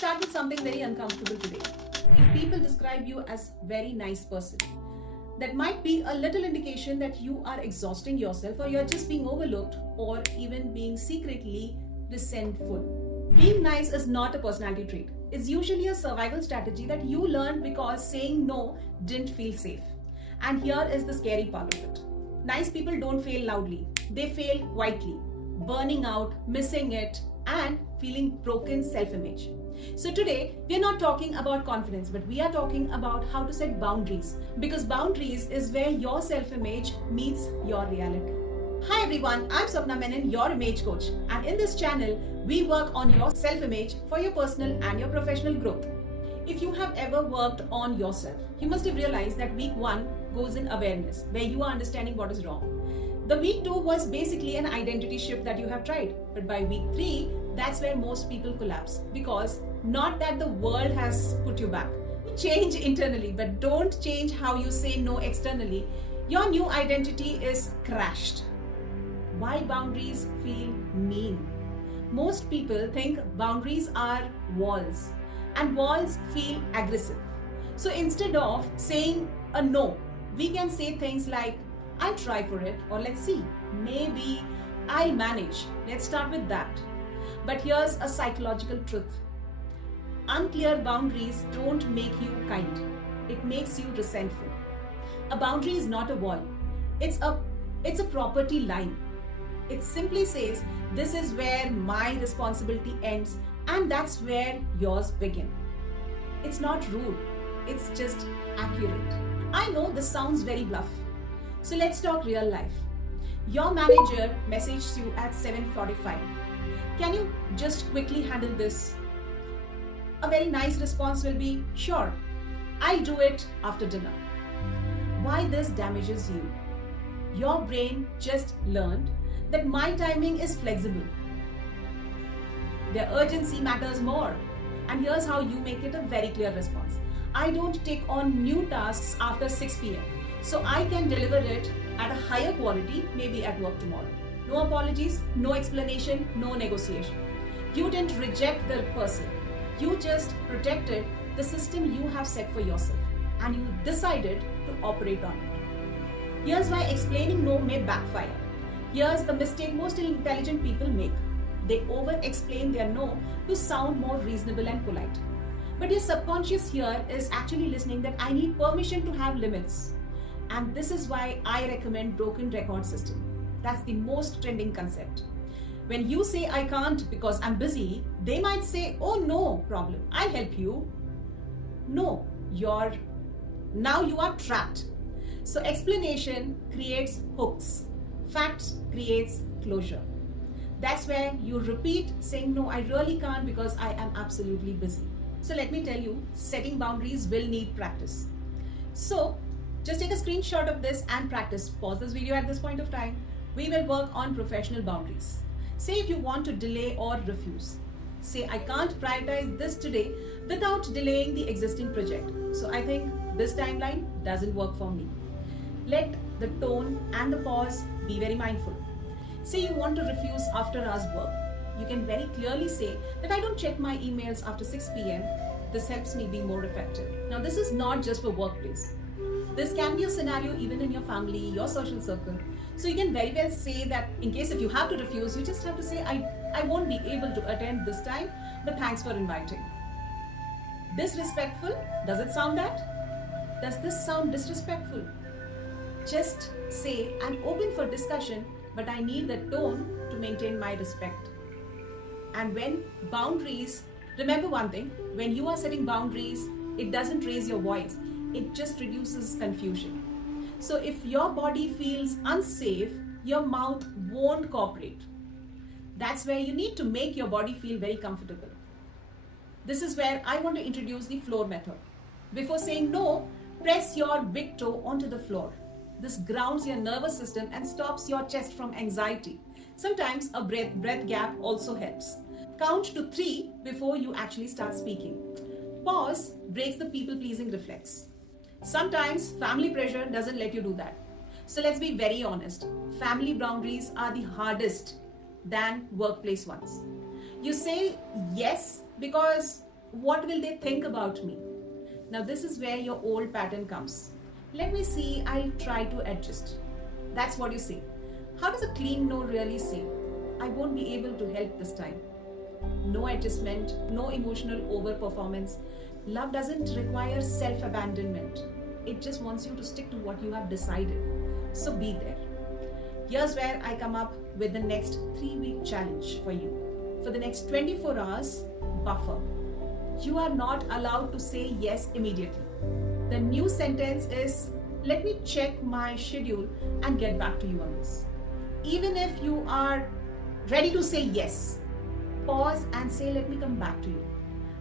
start with something very uncomfortable today. If people describe you as very nice person, that might be a little indication that you are exhausting yourself, or you're just being overlooked, or even being secretly resentful. Being nice is not a personality trait. It's usually a survival strategy that you learned because saying no didn't feel safe. And here is the scary part of it. Nice people don't fail loudly. They fail quietly, burning out, missing it, and feeling broken self-image. So today, we are not talking about confidence, but we are talking about how to set boundaries, because boundaries is where your self-image meets your reality. Hi everyone, I'm Swapna Menon, your image coach, and in this channel, we work on your self-image for your personal and your professional growth. If you have ever worked on yourself, you must have realized that week 1 goes in awareness, where you are understanding what is wrong. The week 2 was basically an identity shift that you have tried, but by week 3, that's where most people collapse, because not that the world has put you back. You change internally, but don't change how you say no externally. Your new identity is crashed. Why boundaries feel mean? Most people think boundaries are walls, and walls feel aggressive. So instead of saying a no, we can say things like, I'll try for it, or let's see, maybe I'll manage. Let's start with that. But here's a psychological truth. Unclear boundaries don't make you kind. It makes you resentful. A boundary is not a wall. It's a property line. It simply says, this is where my responsibility ends, and that's where yours begin. It's not rude. It's just accurate. I know this sounds very bluff. So let's talk real life. Your manager messaged you at 7:45. Can you just quickly handle this? A very nice response will be, sure, I'll do it after dinner. Why this damages you? Your brain just learned that my timing is flexible. Their urgency matters more. And here's how you make it a very clear response. I don't take on new tasks after 6 p.m. so I can deliver it at a higher quality, maybe at work tomorrow. No apologies, no explanation, no negotiation. You didn't reject the person. You just protected the system you have set for yourself, and you decided to operate on it. Here's why explaining no may backfire. Here's the mistake most intelligent people make. They over-explain their no to sound more reasonable and polite. But your subconscious here is actually listening that I need permission to have limits. And this is why I recommend broken record system. That's the most trending concept. When you say I can't because I'm busy, they might say, oh no problem, I'll help you. No, now you are trapped. So explanation creates hooks. Facts creates closure. That's where you repeat saying no, I really can't because I am absolutely busy. So let me tell you, setting boundaries will need practice. So just take a screenshot of this and practice. Pause this video at this point of time. We will work on professional boundaries. Say if you want to delay or refuse. Say I can't prioritize this today without delaying the existing project. So I think this timeline doesn't work for me. Let the tone and the pause be very mindful. Say you want to refuse after hours work. You can very clearly say that I don't check my emails after 6 p.m. This helps me be more effective. Now this is not just for workplace. This can be a scenario even in your family, your social circle. So you can very well say that in case if you have to refuse, you just have to say, I won't be able to attend this time, but thanks for inviting. Disrespectful? Does it sound that? Does this sound disrespectful? Just say, I'm open for discussion, but I need the tone to maintain my respect. And when boundaries, remember one thing, when you are setting boundaries, it doesn't raise your voice. It just reduces confusion. So if your body feels unsafe, your mouth won't cooperate. That's where you need to make your body feel very comfortable. This is where I want to introduce the floor method. Before saying no, press your big toe onto the floor. This grounds your nervous system and stops your chest from anxiety. Sometimes a breath gap also helps. Count to 3 before you actually start speaking. Pause breaks the people-pleasing reflex. Sometimes family pressure doesn't let you do that. So let's be very honest. Family boundaries are the hardest than workplace ones. You say yes because What will they think about me? Now, this is where your old pattern comes. Let me see, I'll try to adjust. That's what you say. How does a clean no really say? I won't be able to help this time. No adjustment, no emotional overperformance. Love doesn't require self abandonment, it just wants you to stick to what you have decided. So be there. Here's where I come up with the next 3-week challenge for you. For the next 24 hours, buffer. You are not allowed to say yes immediately. The new sentence is, let me check my schedule and get back to you on this. Even if you are ready to say yes, pause and say, let me come back to you.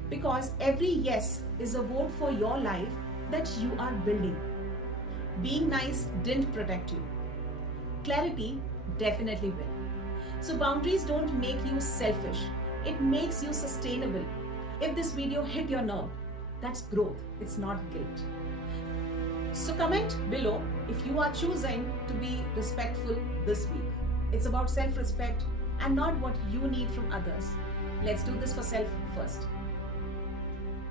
Because every yes is a vote for your life that you are building. Being nice didn't protect you. Clarity definitely will. So boundaries don't make you selfish. It makes you sustainable. If this video hit your nerve, that's growth. It's not guilt. So comment below if you are choosing to be respectful this week. It's about self-respect and not what you need from others. Let's do this for self first.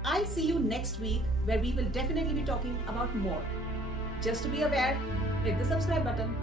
I'll see you next week where we will definitely be talking about more. Just to be aware, hit the subscribe button